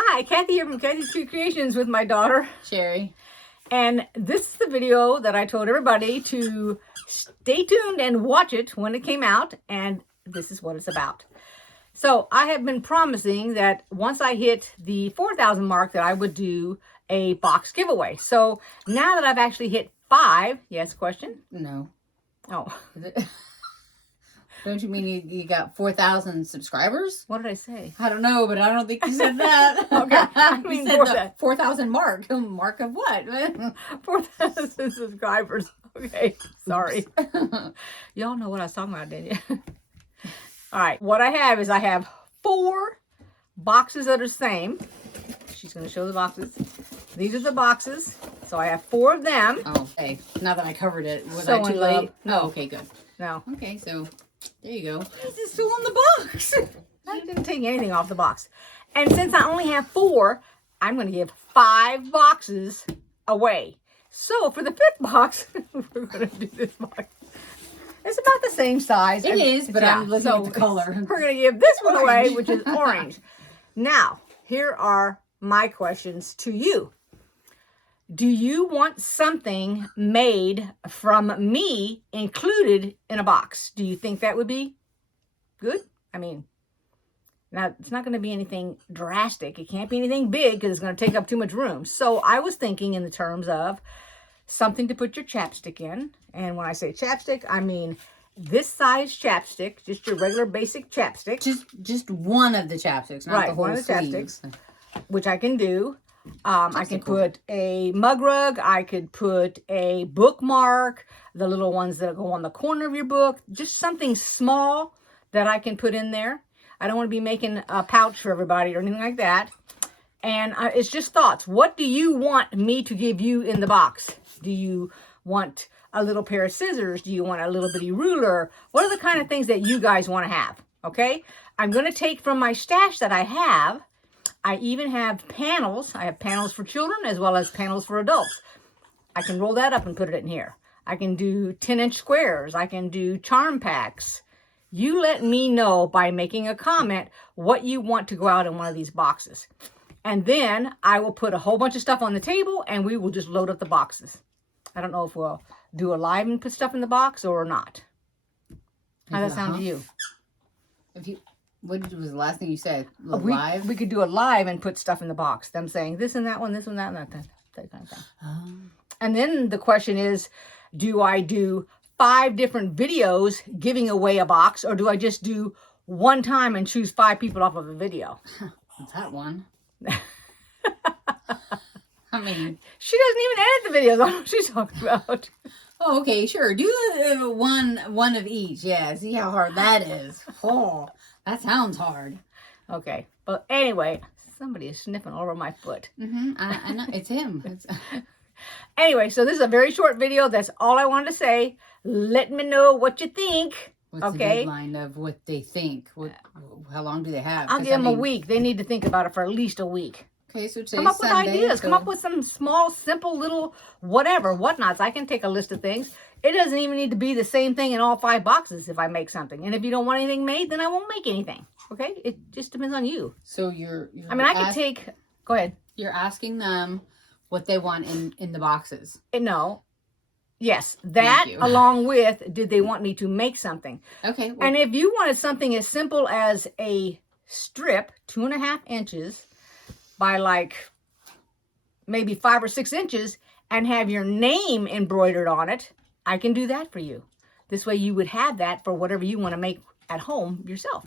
Hi, Kathy here from KathysKuteKreations with my daughter, Sherry. And this is the video that I told everybody to stay tuned and watch it when it came out, and this is what it's about. So I have been promising that once I hit the 4,000 mark that I would do a box giveaway. So now that I've actually hit 5, yes, question? No. Oh. Don't you mean you got 4,000 subscribers? What did I say? I don't know, but I don't think you said that. Okay. I mean, you said the 4,000 mark. Mark of what? 4,000 subscribers. Okay. Sorry. Y'all know what I was talking about, didn't you? All right. What I have is I have 4 boxes that are the same. She's going to show the boxes. These are the boxes. So I have 4 of them. Oh, okay. Now that I covered it, was So I too late? late? No. Oh, okay, good. No. Okay, so there you go. This is still on the box. I didn't take anything off the box. And since I only have 4, I'm going to give 5 boxes away. So for the 5th box, we're going to do this box. It's about the same size. It is, but I'm looking at the color. We're going to give this one away, which is orange. Now, here are my questions to you. Do you want something made from me included in a box? Do you think that would be good? I mean, now it's not going to be anything drastic. It can't be anything big because it's going to take up too much room. So I was thinking in the terms of something to put your chapstick in. And when I say chapstick, I mean this size chapstick, just your regular basic chapstick. Just one of the chapsticks, not the whole one of the sleeves. chapsticks, which I can do. I can put a mug rug. I could put a bookmark, the little ones that go on the corner of your book. Just something small that I can put in there. I don't want to be making a pouch for everybody or anything like that. And it's just thoughts. What do you want me to give you in the box? Do you want a little pair of scissors? Do you want a little bitty ruler? What are the kind of things that you guys want to have? Okay? I'm going to take from my stash that I have. I even have panels. I have panels for children as well as panels for adults. I can roll that up and put it in here. I can do 10-inch squares. I can do charm packs. You let me know by making a comment what you want to go out in one of these boxes. And then I will put a whole bunch of stuff on the table and we will just load up the boxes. I don't know if we'll do a live and put stuff in the box or not. How does that sound to you? What was the last thing you said? Live? We could do a live and put stuff in the box. Them saying this and that one, this one, that, and that kind of thing. And then the question is, do I do 5 different videos giving away a box, or do I just do one time and choose 5 people off of a video? That one. I mean, she doesn't even edit the videos. I don't know what she's talking about. Oh, okay, sure. Do one of each. Yeah, see how hard that is. Oh, that sounds hard. Okay, but anyway, somebody is sniffing all over my foot. I know. It's him. Anyway, so this is a very short video. That's all I wanted to say. Let me know what you think. What's the deadline of what they think? How long do they have? I'll give them a week. They need to think about it for at least a week. Okay, so today's come up with Sunday, ideas. Come up with some small, simple little whatnots. I can take a list of things. It doesn't even need to be the same thing in all 5 boxes if I make something. And if you don't want anything made, then I won't make anything. Okay? It just depends on you. So you're I mean, I could take... Go ahead. You're asking them what they want in the boxes. No. Yes. That along with, did they want me to make something? Okay. Well, and if you wanted something as simple as a strip, 2.5 inches, by like maybe 5 or 6 inches, and have your name embroidered on it, I can do that for you. This way you would have that for whatever you want to make at home yourself.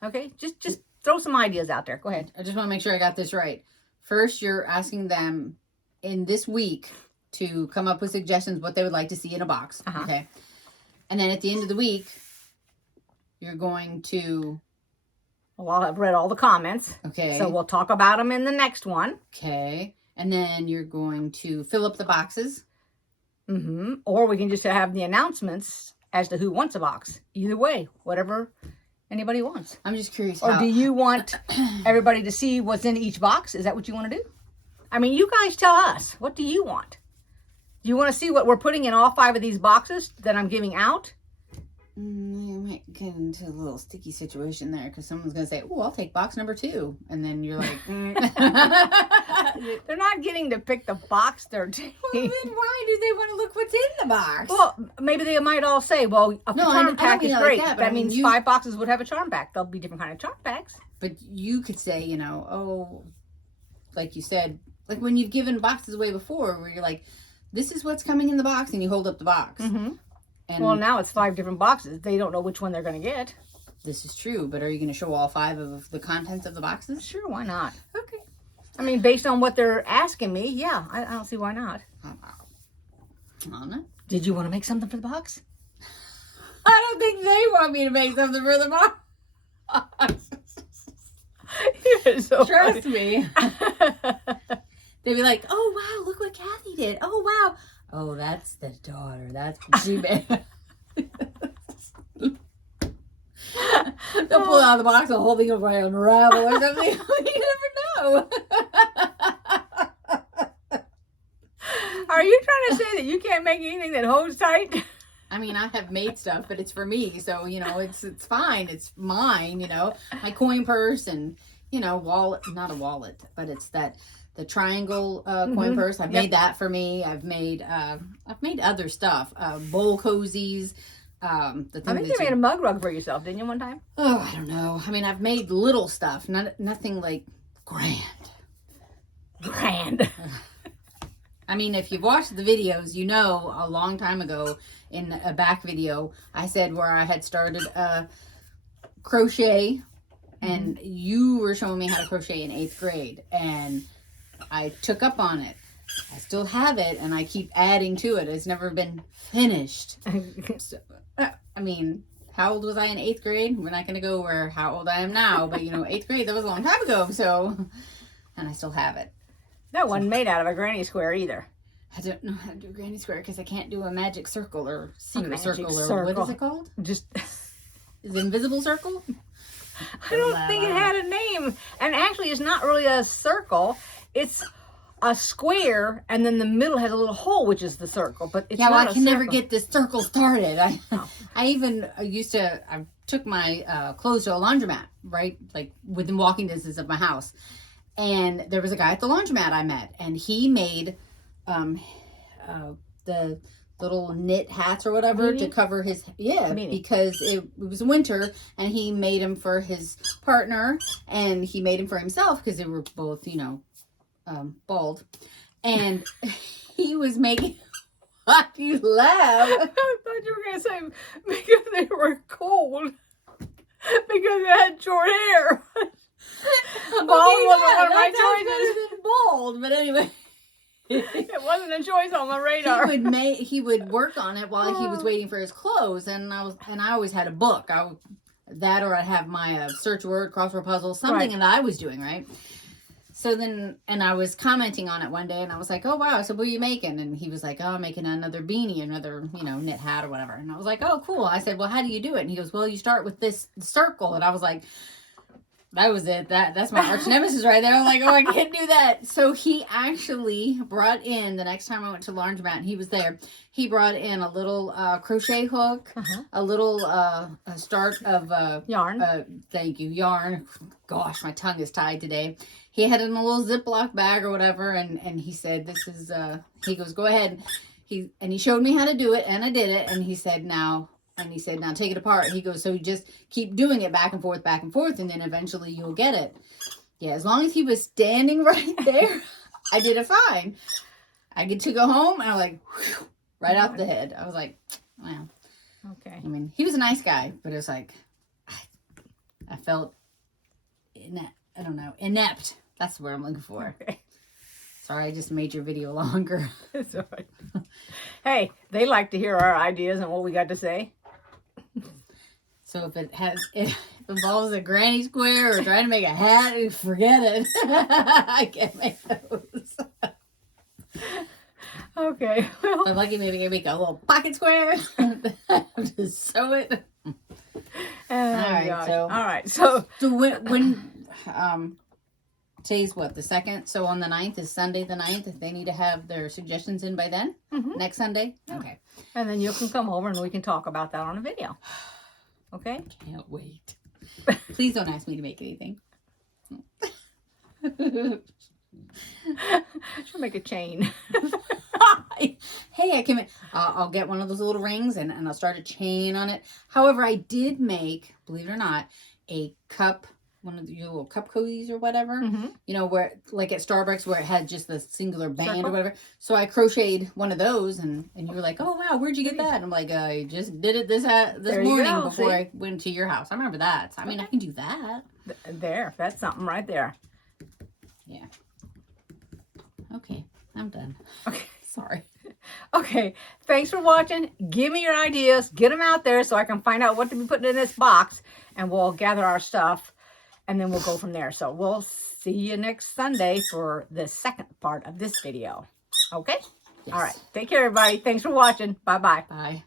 Okay? Just throw some ideas out there. Go ahead. I just want to make sure I got this right. First, you're asking them in this week to come up with suggestions what they would like to see in a box. Okay? And then at the end of the week, you're going to... Well, I've read all the comments. Okay. So we'll talk about them in the next one. Okay. And then you're going to fill up the boxes. Or we can just have the announcements as to who wants a box. Either way, whatever anybody wants. I'm just curious. Or do you want everybody to see what's in each box? Is that what you want to do? I mean, you guys tell us. What do you want? Do you want to see what we're putting in all 5 of these boxes that I'm giving out? You might get into a little sticky situation there because someone's going to say, oh, I'll take box number 2. And then you're like, They're not getting to pick the box they're taking. Well, then why do they want to look what's in the box? Well, maybe they might all say, well, a charm pack is great. Like that means 5 boxes would have a charm pack. There'll be different kind of charm packs. But you could say, you know, oh, like you said, like when you've given boxes away before where you're like, this is what's coming in the box, and you hold up the box. Mm-hmm. And well, now it's 5 different boxes. They don't know which one they're going to get. This is true, but are you going to show all 5 of the contents of the boxes? Sure, why not? Okay. I mean, based on what they're asking me, yeah, I don't see why not. I don't know. Did you want to make something for the box? I don't think they want me to make something for the box. You're so Trust funny. me. They'd be like, oh, wow, look what Kathy did. Oh, wow. Oh, that's the daughter. That's what she made. They'll pull out of the box and whole thing will unravel or something. You never know. Are you trying to say that you can't make anything that holds tight? I mean, I have made stuff, but it's for me. So, you know, it's fine. It's mine, you know. My coin purse and, you know, wallet. Not a wallet, but it's the triangle coin purse. I've made that for me. I've made other stuff. Bowl cozies. I think you made a mug rug for yourself, didn't you, one time? Oh, I don't know. I mean, I've made little stuff. Nothing like grand. I mean, if you've watched the videos, you know a long time ago in a back video, I said where I had started crochet, and you were showing me how to crochet in 8th grade, and I took up on it. I still have it, and I keep adding to it. It's never been finished. So, I mean, how old was I in 8th grade? We're not going to go where how old I am now, but, you know, 8th grade, that was a long time ago, so, and I still have it. That wasn't made out of a granny square either. I don't know how to do granny square because I can't do a magic circle or secret circle or circle. what is it called? Just is it invisible circle? I don't think it had a name. And actually, it's not really a circle. It's a square, and then the middle has a little hole, which is the circle. But it's not I can a never circle. get this circle started. I even used to. I took my clothes to a laundromat, right, like within walking distance of my house. And there was a guy at the laundromat I met, and he made the little knit hats or whatever to cover his, because it was winter, and he made them for his partner, and he made them for himself because they were both, you know, bald. And he was making, why do you laugh? I thought you were going to say because they were cold. Because they had short hair. Bald wasn't one of my choices. Bald, but anyway, it wasn't a choice on my radar. He would work on it while he was waiting for his clothes, and I always had a book. Or I'd have my search word, crossword puzzle, something that I was doing, right? So then, and I was commenting on it one day, and I was like, oh, wow. So what are you making? And he was like, oh, I'm making another beanie, another, you know, knit hat or whatever. And I was like, oh, cool. I said, well, how do you do it? And he goes, well, you start with this circle. And I was like, that was it. That's my arch nemesis right there. I'm like, oh, I can't do that. So he actually brought in, the next time I went to laundromat and he was there, he brought in a little crochet hook, a little start of yarn. Thank you, yarn. Gosh, my tongue is tied today. He had it in a little Ziploc bag or whatever, and he said, this is, he goes, go ahead. He showed me how to do it, and I did it, and he said, now take it apart. He goes, so you just keep doing it back and forth, and then eventually you'll get it. Yeah, as long as he was standing right there, I did it fine. I get to go home, and I'm like, whew, right off the head. I was like, wow. Okay. I mean, he was a nice guy, but it was like, I felt, I don't know, inept. That's the word I'm looking for. Okay. Sorry, I just made your video longer. It's all right. Hey, they like to hear our ideas and what we got to say. So if it involves a granny square or trying to make a hat, forget it. I can't make those. Okay. Well, I'm lucky maybe I can make a little pocket square. Just sew it. All right. So when Today's what, the 2nd? So on the 9th is Sunday the 9th. If they need to have their suggestions in by then, next Sunday. Yeah. Okay. And then you can come over and we can talk about that on a video. Okay? Can't wait. Please don't ask me to make anything. She'll make a chain. Hey, I can. I'll get one of those little rings and I'll start a chain on it. However, I did make, believe it or not, a cup. One of your little cup cozies or whatever. You know, where like at Starbucks where it had just the singular band or whatever. So I crocheted one of those, and you were like, "Oh wow, where'd you get that?" And I'm like, "I just did it this morning before I went to your house." I remember that. So, I mean, I can do that. There, that's something right there. Yeah. Okay, I'm done. Okay. Sorry. Okay, thanks for watching. Give me your ideas. Get them out there so I can find out what to be putting in this box, and we'll gather our stuff, and then we'll go from there. So we'll see you next Sunday for the second part of this video. Okay? Yes. All right. Take care, everybody. Thanks for watching. Bye-bye. Bye.